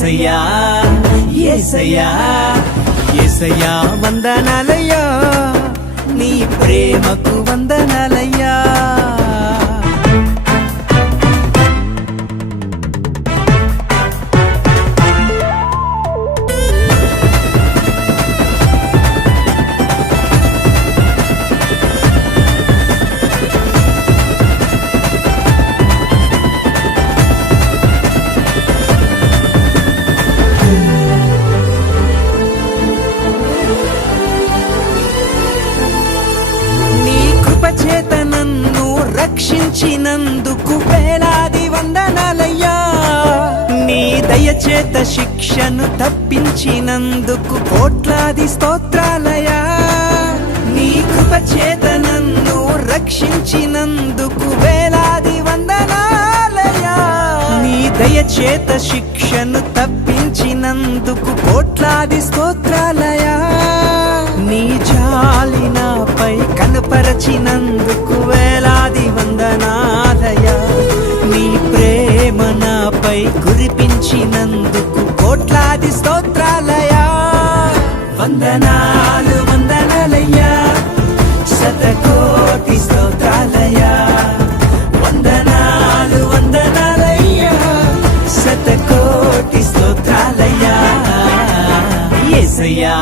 ఏసయ్యా ఏసయ్యా ఏసయ్యా వందనాలయ్యా. నీ ప్రేమకు వందనాలయ్యా. రక్షించినందుకు వేలాది వందనాలయ్యా. నీ దయచేత శిక్షను తప్పించినందుకు కోట్లాది స్తోత్రాలయా నీ కృపచేత నన్ను రక్షించినందుకు వేలాది వందనాలయ్యా. నీ దయచేత శిక్షను తప్పించినందుకు కోట్లాది స్తోత్రాలయా నీ జాలి నాపై కనపరచినందుకు వేలాది నీ ప్రేమ నాపై కురిపించినందుకు కోట్లాది స్తోత్రాలయా. వందనాలు వందనాలయ్యా శతకోటి స్తోత్రాలయా. వందనాలు వందనాలయ్యా శతకోటి స్తోత్రాలయ్యా ఏసయ్యా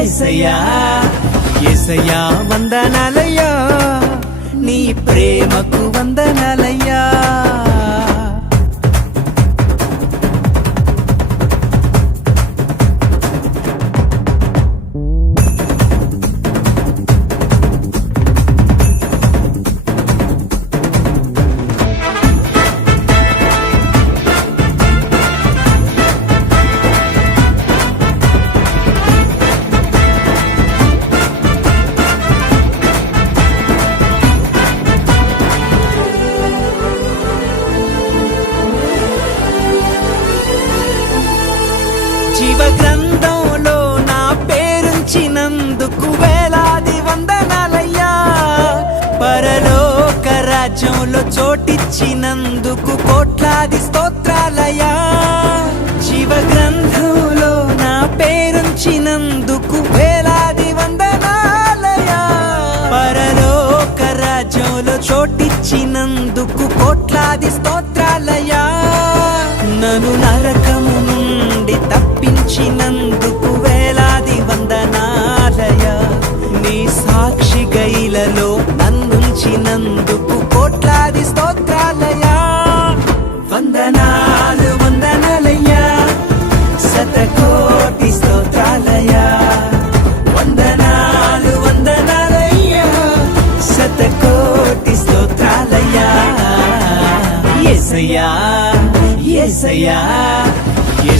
ఏసయ్యా ఏసయ్యా వందనాలయ్యా. నీ ప్రేమకు వందనాలయ్యా. జీవ గ్రంథంలో నా పేరుంచినందుకు వేలాది వందనాలయ్యా. పరలోక రాజ్యంలో చోటిచ్చినందుకు కోట్లాది స్తోత్రాలయ్యా. జీవ గ్రంథంలో నా పేరుంచినందుకు వేలాది వందనాలయ్యా. పరలోక రాజ్యంలో చోటిచ్చినందుకు కోట్లాది స్తోత్రాలయ్యా. నన్ను నరక చేసినందుకు వేలాది వందనాలయ. నీ సాక్షి గైలలో నన్నుంచినందుకు కోట్లాది స్తోత్రాలయ. వందనాలు వందనాలయ్యా. శతకోటి స్తోత్రాలయ. వందనాలు వందనాలయ్యా. శతకోటి స్తోత్రాలయ ఎసయా ఎసయా